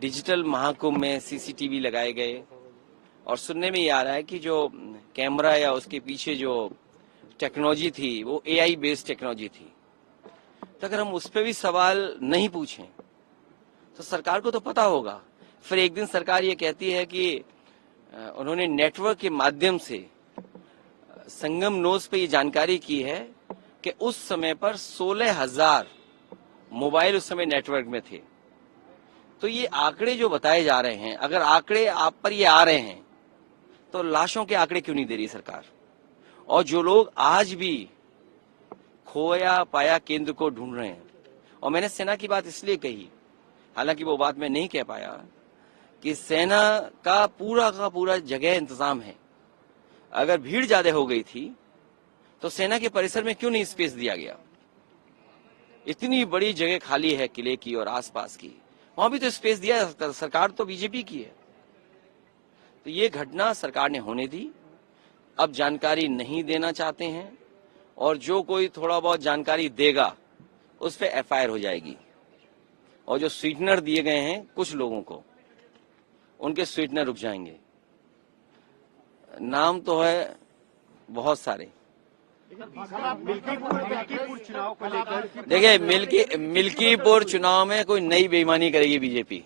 Digital Mahakumbh में CCTV लगाए गए और सुनने में ये आ रहा है कि जो कैमरा या उसके पीछे जो टेक्नोलॉजी थी वो एआई बेस्ड टेक्नोलॉजी थी। तो अगर हम उस पर भी सवाल नहीं पूछें तो सरकार को तो पता होगा। फिर एक दिन सरकार ये कहती है कि उन्होंने नेटवर्क के माध्यम से संगम नोज पे ये जानकारी की है कि उस समय पर 16,000 मोबाइल उस समय नेटवर्क में थे। तो ये आंकड़े जो बताए जा रहे हैं, अगर आंकड़े आप पर ये आ रहे हैं तो लाशों के आंकड़े क्यों नहीं दे रही सरकार? और जो लोग आज भी खोया पाया केंद्र को ढूंढ रहे हैं, और मैंने सेना की बात इसलिए कही, हालांकि वो बात मैं नहीं कह पाया, कि सेना का पूरा जगह इंतजाम है। अगर भीड़ ज्यादा हो गई थी तो सेना के परिसर में क्यों नहीं स्पेस दिया गया? इतनी बड़ी जगह खाली है किले की और आसपास की, वहां भी तो स्पेस दिया। सरकार तो बीजेपी की है। तो ये घटना सरकार ने होने दी। अब जानकारी नहीं देना चाहते हैं और जो कोई थोड़ा बहुत जानकारी देगा उस पर एफआईआर हो जाएगी। और जो स्वीटनर दिए गए हैं कुछ लोगों को, उनके स्वीटनर रुक जाएंगे। नाम तो है बहुत सारे। देखिए, मिल्कीपुर चुनाव में कोई नई बेईमानी करेगी बीजेपी।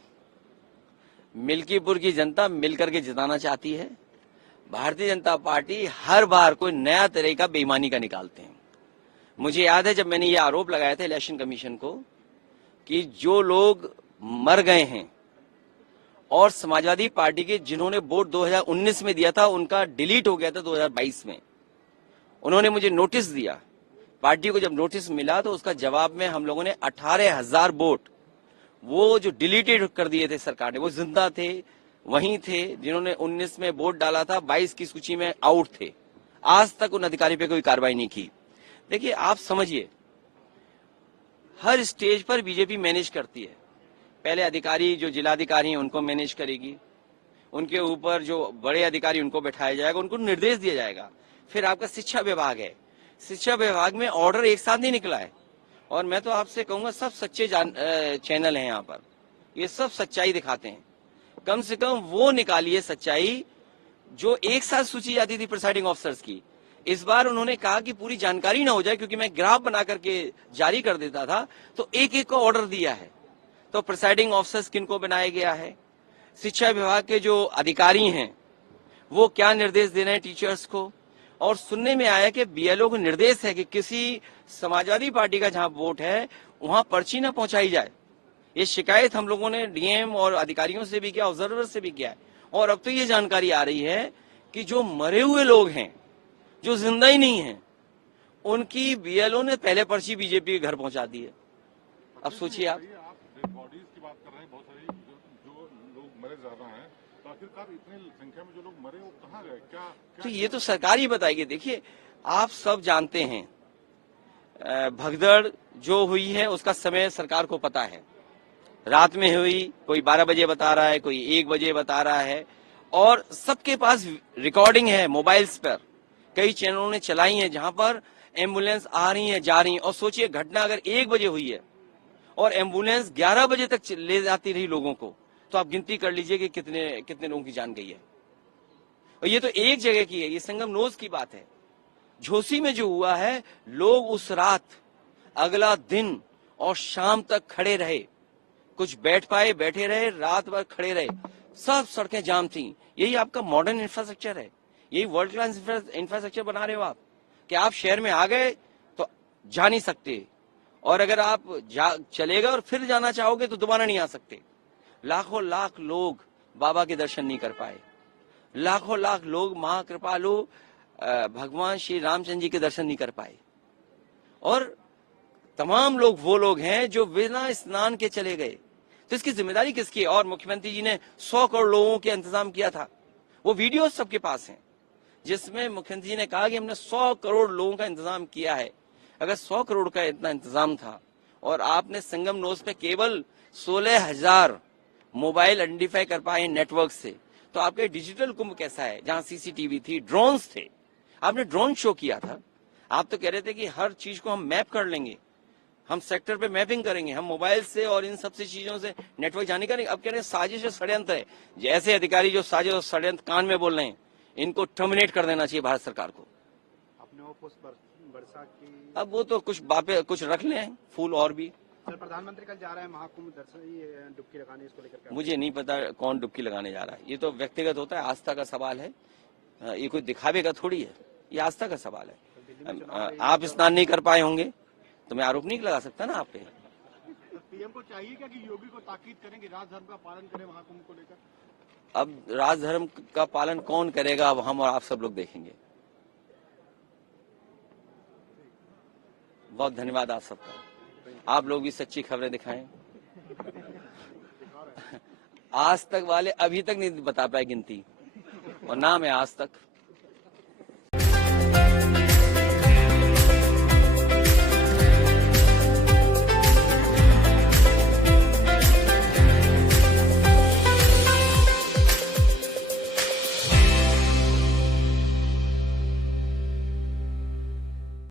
मिल्कीपुर की जनता मिलकर के जिताना चाहती है। भारतीय जनता पार्टी हर बार कोई नया तरीका बेईमानी का निकालते हैं। मुझे याद है जब मैंने ये आरोप लगाया था इलेक्शन कमीशन को कि जो लोग मर गए हैं और समाजवादी पार्टी के जिन्होंने वोट 2019 में दिया था उनका डिलीट हो गया था 2022 में, उन्होंने मुझे नोटिस दिया। पार्टी को जब नोटिस मिला तो उसका जवाब में हम लोगों ने 18,000 वोट वो जो डिलीटेड कर दिए थे सरकार ने, वो जिंदा थे, वहीं थे जिन्होंने 19 में वोट डाला था, 22 की सूची में आउट थे। आज तक उन अधिकारी पे कोई कार्रवाई नहीं की। देखिए, आप समझिए, हर स्टेज पर बीजेपी मैनेज करती है। पहले अधिकारी जो जिलाधिकारी हैं उनको मैनेज करेगी, उनके ऊपर जो बड़े अधिकारी उनको बैठाया जाएगा, उनको निर्देश दिया जाएगा। फिर आपका शिक्षा विभाग है, शिक्षा विभाग में ऑर्डर एक साथ नहीं निकला है। और मैं तो आपसे कहूंगा सब सच्चे चैनल हैं यहाँ पर, ये सब सच्चाई दिखाते हैं। कम से कम वो निकालिए सच्चाई जो एक साथ सूची जाती थी प्रिसाइडिंग ऑफिसर्स की। इस बार उन्होंने कहा कि पूरी जानकारी ना हो जाए, क्योंकि मैं ग्राफ बना करके जारी कर देता था, तो एक एक को ऑर्डर दिया है। तो प्रिसाइडिंग ऑफिसर्स किनको बनाया गया है, शिक्षा विभाग के जो अधिकारी हैं वो क्या निर्देश दे रहे हैं टीचर्स को। और सुनने में आया कि बीएलओ को निर्देश है कि किसी समाजवादी पार्टी का जहां वोट है वहां पर्ची ना पहुंचाई जाए। ये शिकायत हम लोगों ने डीएम और अधिकारियों से भी किया, ऑब्जर्वर से भी किया है। और अब तो ये जानकारी आ रही है कि जो मरे हुए लोग हैं, जो जिंदा ही नहीं है, उनकी बीएलओ ने पहले पर्ची बीजेपी के घर पहुंचा दी है। अब सोचिए आप बॉडीज की बात कर रहे हैं, बहुत सारी जो लोग मरे ज्यादा हैं, तो आखिरकार इतनी संख्या में जो लोग मरे वो कहाँ गए? क्या तो ये तो सरकार ही बताएगी। देखिए, आप सब जानते हैं भगदड़ जो हुई है उसका समय सरकार को पता है। रात में हुई, कोई 12 बजे बता रहा है, कोई 1 बजे बता रहा है, और सबके पास रिकॉर्डिंग है मोबाइल्स पर। कई चैनलों ने चलाई है जहां पर एम्बुलेंस आ रही है, जा रही है। और सोचिए, घटना अगर 1 बजे हुई है और एम्बुलेंस 11 बजे तक ले जाती रही लोगों को, तो आप गिनती कर लीजिए कि कितने लोगों की जान गई है। और ये तो एक जगह की है, ये संगम नोज की बात है। झोसी में जो हुआ है, लोग उस रात, अगला दिन और शाम तक खड़े रहे। कुछ बैठ पाए, बैठे रहे, रात भर खड़े रहे, सब सड़कें जाम थी। यही आपका मॉडर्न इंफ्रास्ट्रक्चर है, यही वर्ल्ड क्लास इंफ्रास्ट्रक्चर बना रहे हो आप, कि आप शहर में आ गए तो जा नहीं सकते, और अगर आप चलेगा और फिर जाना चाहोगे तो दोबारा नहीं आ सकते। लाखों लाख लोग बाबा के दर्शन नहीं कर पाए, लाखों लाख लोग महाकृपालु भगवान श्री रामचंद्र जी के दर्शन नहीं कर पाए। और तमाम लोग वो लोग हैं जो बिना स्नान के चले गए। तो इसकी जिम्मेदारी किसकी है? और मुख्यमंत्री जी ने 100 करोड़ लोगों के इंतजाम किया था, वो वीडियो सबके पास हैं, जिसमें मुख्यमंत्री जी ने कहा कि हमने 100 करोड़ लोगों का इंतजाम किया है। अगर 100 करोड़ का इतना इंतजाम था और आपने संगम नोज पे केवल 16,000 मोबाइल आइडेंटिफाई कर पाए नेटवर्क से, तो आपके डिजिटल कुंभ कैसा है, जहां सीसीटीवी थी, ड्रोन्स थे, आपने ड्रोन शो किया था। आप तो कह रहे थे कि हर चीज को हम मैप कर लेंगे। हम सेक्टर पे मैपिंग करेंगे, हम मोबाइल से और इन सबसे चीजों से नेटवर्क जाने का नहीं। अब कह रहे हैं साजिश और षड्यंत्र है। जैसे अधिकारी जो साजिश और षड्यंत्र कान में बोल रहे हैं, इनको टर्मिनेट कर देना चाहिए भारत सरकार को। अपने वो पुष्प वर्षा की अब वो तो कुछ बापे कुछ रख लें, फूल और भी। सर, प्रधानमंत्री कल जा रहे हैं महाकुंभ दर्शन डुबकी लगाने, इसको लेकर क्या? मुझे नहीं पता कौन डुबकी लगाने जा रहा है, ये तो व्यक्तिगत होता है, आस्था का सवाल है। ये कोई दिखावे का थोड़ी है, ये आस्था का सवाल है। आप स्नान नहीं कर पाए होंगे तो मैं आरोप नहीं लगा सकता ना आप पे। पीएम को चाहिए क्या कि योगी को ताकीद करें कि राजधर्म का पालन करें महाकुंभ को लेकर? अब राजधर्म का पालन कौन करेगा, अब हम और आप सब लोग देखेंगे। बहुत धन्यवाद आप सबका। आप लोग भी सच्ची खबरें दिखाएं। आज तक वाले अभी तक नहीं बता पाए गिनती, और नाम है आज तक।